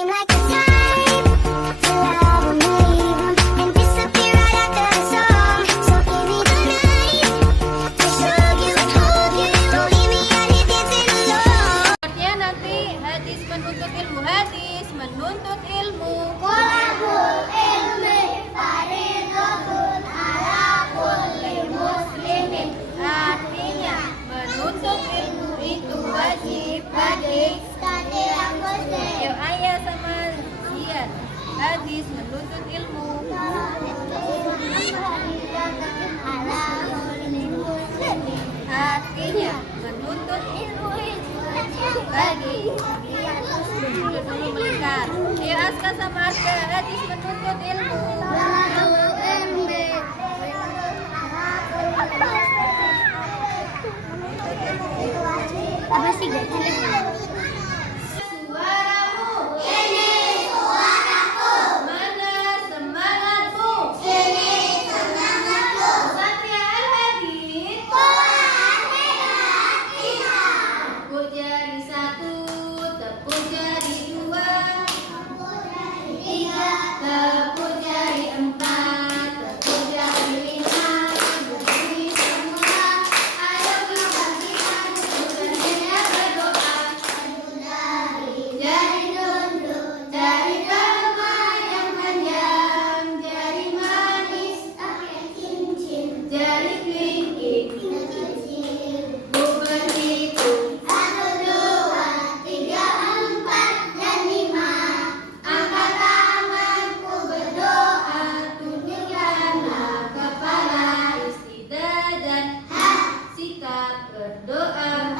seem like the type to love 'em, leave 'em, and disappear right after the song. So give me the night to show you, hold you. Don't leave me out here dancing alone. Artinya nanti hadis menuntut ilmu, hadis menuntut ilmu. Thalabul ilmi fardhatun ala kulli muslimin. Artinya menuntut ilmu itu wajib bagi setiap muslim. Yuk ayah sama Zian. Hadis menuntut ilmu. Artinya menuntut ilmu itu wajib bagi dulu melingkar. Ayo Aska sama Arka, hadis menuntut ilmu. Apa sih gak jelek? Suaramu, ini suaraku. Mana semangatmu, Ini semangatku. Satria Al-Hadid. Tepuk jari satu, tepuk jari dua, tepuk jari empat, tepuk jari lima. Berdiri semua, ayo kita berdoa. Jari nunduk, jari kelima yang panjang, jari manis, jari kelingking. Ku berhitung 1, 2, 3, 4, dan 5. angkat tangan, ku berdoa, tundukkanlah kepala, istidadan, sikap berdoa,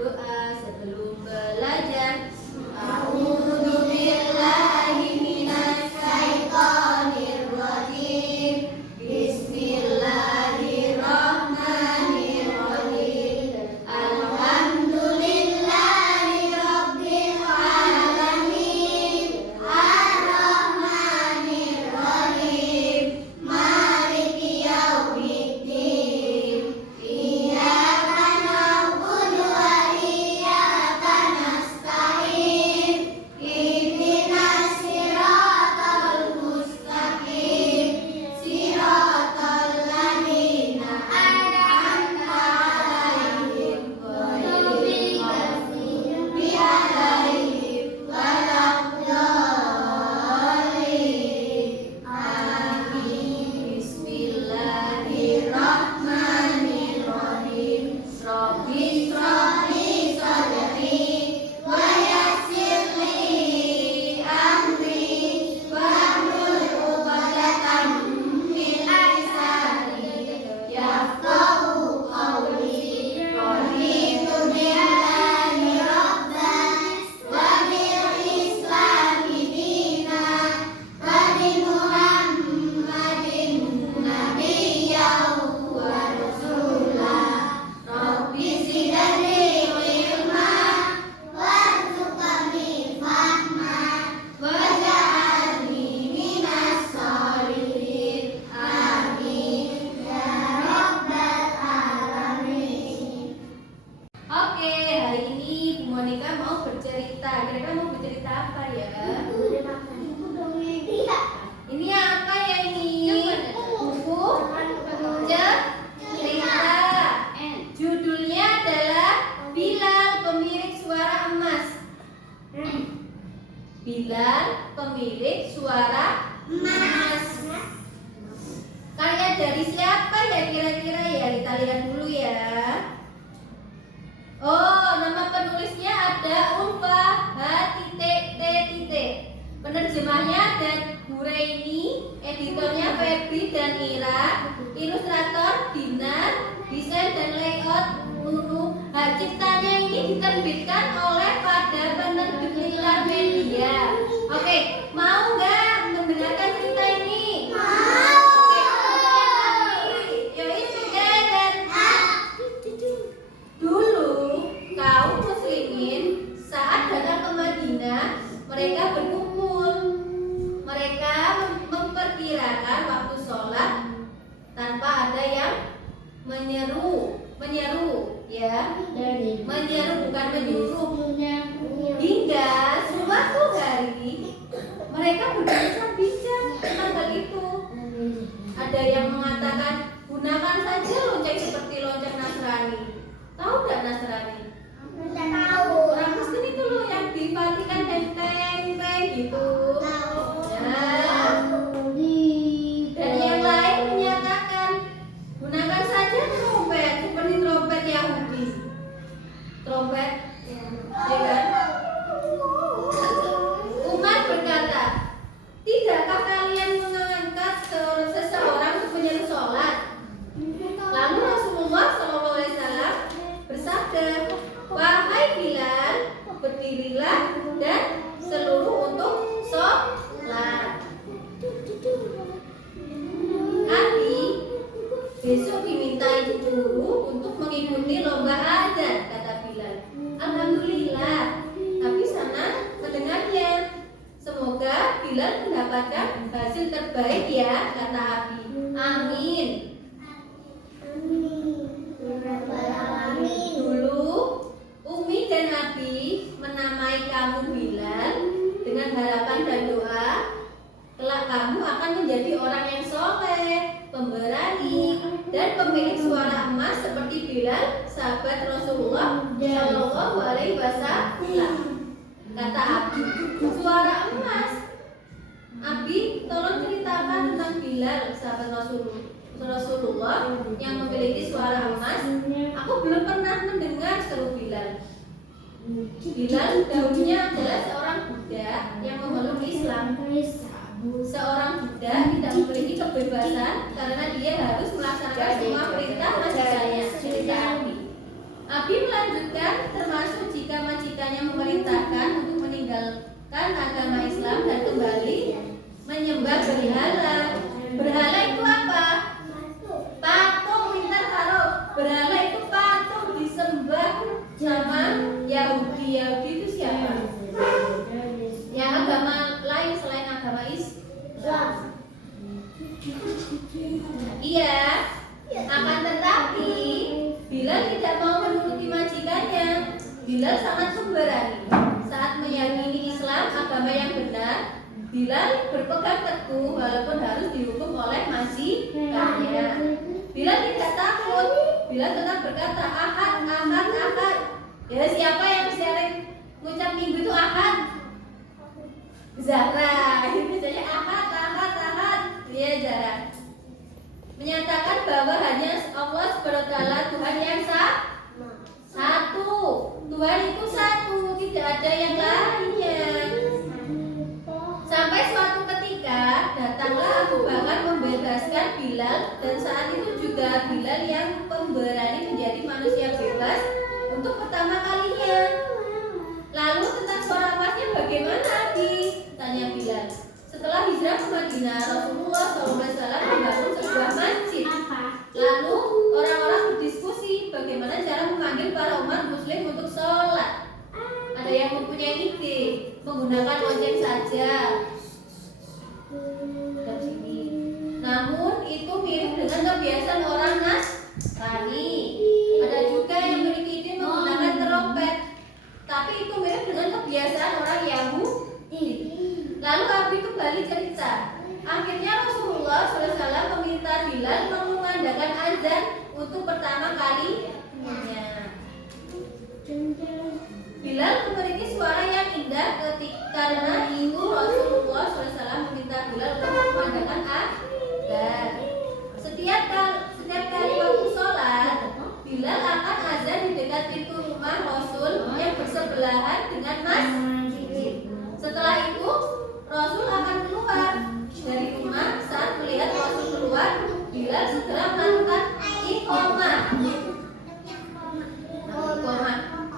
doa sebelum belajar. A'udzu billahi minasy syaithanir rajim. Bismillahirrahmanirrahim. Alhamdulillahi rabbil alamin. Ar-Rahmanir-Rahim. Maliki yaumiddin. Iyyaka na'budu wa iyyaka nasta'in. Ihdinas siratal mustaqim. Siratal ladzina an'amta 'alaihim ghairil maghdubi 'alaihim waladdallin. Amin. Bismillahirrahmanirrahim. Rabbi shrah li sadri wa yassir li amri wahlul 'uqdatam min lisani yafqahu qawli. Raditu billahi rabban wa bil islami dinan wa bi Muhammadin nabiyyan wa rasulah. Rabbi zidni ilma Warzuqni fahma waj'alni minas sholihin. Amin. ya rabbal alamin. Oke, hari ini Bu Monika mau bercerita. Kira-kira mau bercerita apa ya? Ini apa ya ini? Buku cerita. Judulnya adalah Bilal Pemilik Suara Emas. Bilal Pemilik Suara Emas. Karya dari siapa ya kira-kira ya? Kita lihat dulu ya. Oh, nama penulisnya ada Ulfa H.T. Penerjemahnya ada Huraini, editornya Febri dan Ira, ilustrator Dinar, desain dan layout Nunu. Ciptanya ini diterbitkan oleh pada penerbit Lila Media. Oke, mau nggak mendengarkan cerita ini? Oke, yuk dan dulu kaum muslimin saat datang ke Madinah, mereka berkumpul. Mereka memperkirakan waktu sholat tanpa ada yang menyeru ya, menyeru bukan menyuruh. Hingga suatu hari mereka berbincang-bincang tentang hal itu. Ada yang mengatakan gunakan saja lonceng seperti lonceng Nasrani. Tahu nggak Nasrani? Orang Kristen itu loh yang di Vatikan teng-teng gitu. Nah, dan yang lain menyatakan gunakan saja trompet seperti trompet Yahudi. Trompet, ya kan? Umat berkata, tidakkah kalian mengangkat seseorang untuk menyeru sholat? Lalu Rasulullah SAW bersabda, wahai Bilal, berdirilah dan seluruh untuk sholat. Abi besok dimintai guru untuk mengikuti lomba adzan, kata Bilal. Alhamdulillah, Abi sana mendengarnya. Semoga Bilal mendapatkan hasil terbaik ya, kata Abi. Amin. Dulu Umi dan Abi menamai kamu Bilal dengan harapan dan doa, kelak kamu akan menjadi orang yang soleh, pemberani, dan pemilik suara emas seperti Bilal, sahabat Rasulullah Shallallahu Alaihi Wasallam. Kata Abi, suara emas. Abi, tolong ceritakan tentang Bilal, sahabat Rasulullah yang memiliki suara emas. Aku belum pernah mendengar, seru Bilal. Bilal dahulunya adalah seorang budak yang memeluk Islam. Seorang budak tidak memiliki kebebasan karena dia harus melaksanakan semua perintah majikannya. Cerita Abi. Abi melanjutkan, termasuk jika majikannya memerintahkan untuk meninggalkan agama Islam dan kembali menyembah berhala. Berhala itu apa? Patung, pintar taruh. Berhala itu patung disembah sama Yahudi. Yahudi itu siapa? Yang agama lain selain agama Islam. Iya. Akan tetapi Bilal tidak mau menuruti majikannya. Bilal sangat pemberani. Saat meyakini Islam agama yang benar, Bilal berpegang teguh walaupun harus dihukum oleh majikannya. Bilal tidak takut. Bilal tetap berkata, ahad, ahad, ahad. Ya, siapa yang sering mengucap minggu itu ahad? Zahra. Ini saja ahad, ahad, ahad. Dia Zahra. Menyatakan bahwa hanya Allah SWT Tuhan yang satu. Tuhan itu satu, tidak ada yang lainnya. Sampai suatu ketika datanglah Abu Bakar membebaskan Bilal, dan saat itu juga Bilal yang pemberani menjadi manusia bebas untuk pertama kalinya. Lalu tentang suara emasnya bagaimana, Abi? Tanya Bilal. Setelah hijrah ke Madinah, Rasulullah SAW membangun sebuah masjid. Lalu orang-orang berdiskusi bagaimana cara memanggil para umat muslim untuk sholat. Ada yang mempunyai ide menggunakan lonceng saja. Dan sini. Namun itu mirip dengan kebiasaan orang Nasrani. Ada juga yang memiliki ide menggunakan trompet. Tapi itu mirip dengan kebiasaan orang Yahudi. Lalu Abi kembali cerita. Akhirnya Rasulullah SAW meminta Bilal mengumandangkan azan untuk pertama kalinya. Bilal memiliki suara yang indah karena itu Rasulullah SAW meminta Bilal untuk mengumandangkan azan. Setiap kali waktu sholat, Bilal akan azan di dekat pintu rumah Rasul yang bersebelahan dengan masjid. Setelah itu Rasul akan keluar dari rumah. Saat melihat Rasul keluar, Bilal segera melakukan iqamah.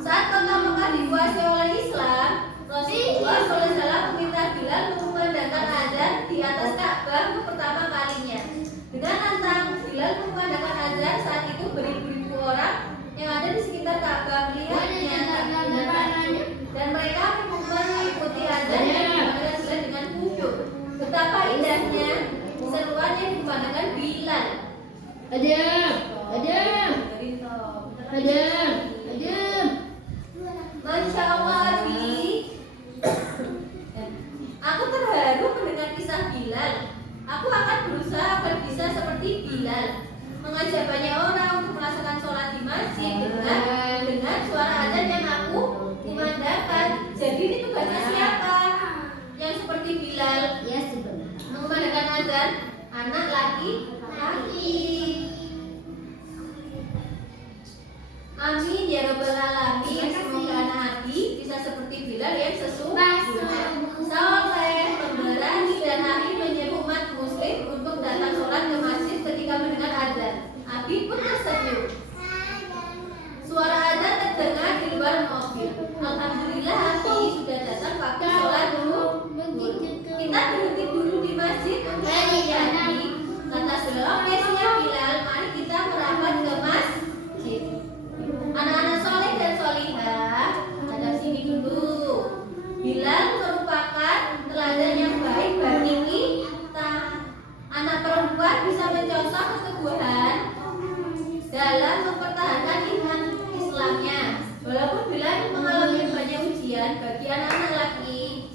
Saat kota Mekah dikuasai oleh Islam, Rasulullah SAW meminta Bilal mengumandangkan azan di atas Ka'bah untuk pertama kalinya. Dengan lantang, Bilal mengumandangkan azan. Saat itu beribu-ribu orang yang ada di sekitar Ka'bah melihatnya dan mereka mengikuti azan yang dikumandangkan Bilal dengan khusyuk. Betapa indahnya seruan yang dikumandangkan Bilal. Masya Allah, Abi. Aku terharu anak laki-laki. Amin ya robbal alamin. Semoga anak hati bisa seperti Bilal yang sesungguhnya soleh, pemberani dan ahli menyeru umat muslim untuk datang sholat ke masjid ketika mendengar azan. Abi pun tersenyum. Suara azan terdengar di luar mobil. Alhamdulillah Abi sudah datang waktu sholat dulu. Kita berhenti dulu di masjid untuk menyanyi. Kata Bilal, oke siap Bilal, mari kita merapat ke masjid. Anak-anak soleh dan solihah, hadap sini dulu. Bilal merupakan teladan yang baik bagi kita. Anak perempuan bisa mencontoh keteguhan dalam mempertahankan iman Islamnya. Walaupun Bilal mengalami banyak ujian bagi anak-anak laki.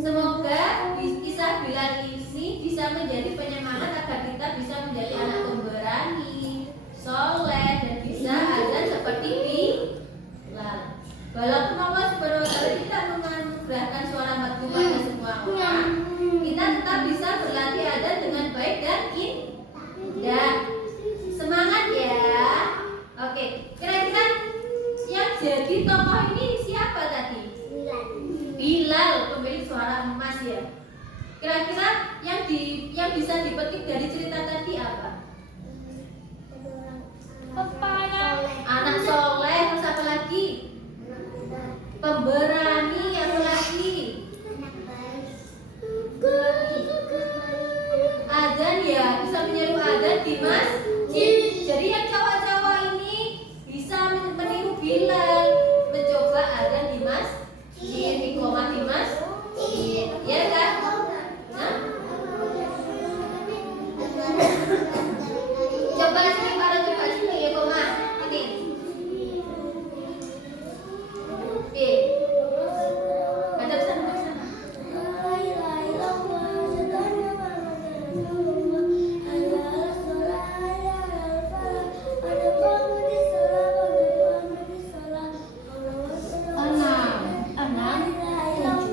Semoga kisah Bilal ini bisa menjadi penyemangat agar kita bisa menjadi anak pemberani, soleh, dan bisa azan seperti Bilal. Walaupun Allah Subhanahu wa Ta'ala tidak menganugerahkan suara merdu pada semua orang, kita tetap bisa berlatih azan dengan baik dan indah. Semangat ya. Oke, kira-kira yang jadi tokoh ini siapa tadi? Bilal, pemilik suara emas ya. Kira-kira yang bisa dipetik dari cerita tadi apa? Anak soleh, terus apa lagi? Pemberani, apa lagi? Azan ya, bisa menyeru azan di masjid. Jadi yang cowok-cowok ini bisa meniru Bilal, mencoba azan di masjid, iqamah di masjid, ya kan? Nah? Coba sini para coba sini iqamah ini. Ada sana.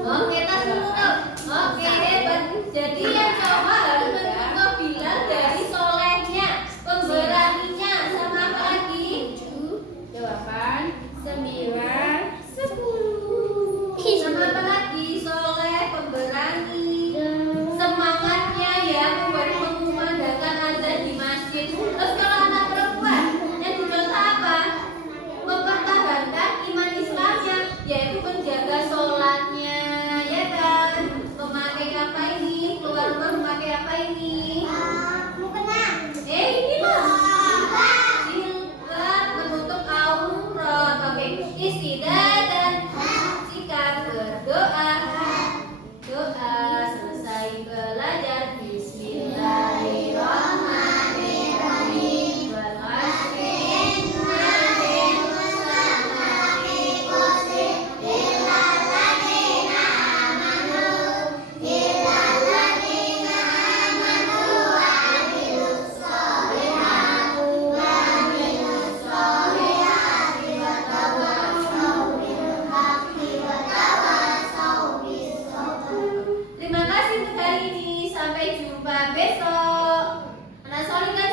Oke, tas dulu. Oke, hebat. Jadi yang coba harus mencontoh Bilal dari solehnya, pemberaninya, sama apa lagi? Jawaban 9, 10. Sama apa lagi? Soleh, pemberani, semangatnya ya mengumandangkan azan di masjid. Terus kalau anak perempuan yang dicontoh apa? Mempertahankan iman Islamnya, yaitu menjaga sholatnya, ya kan? Memakai apa ini? Keluar rumah memakai apa ini? Ini loh. Jilbab menutup aurat. Oke, istidah dan sikap berdoa. Doa selesai belajar. Bismillahirrahmanirrahim. Wal 'asri innal insana lafi khusr illa alladziina amanu wa 'amilus sholihati wa tawassaw bil haqqi wa tawassaw bis sabr. Terima kasih untuk hari ini. Sampai jumpa besok. Anak soleh kan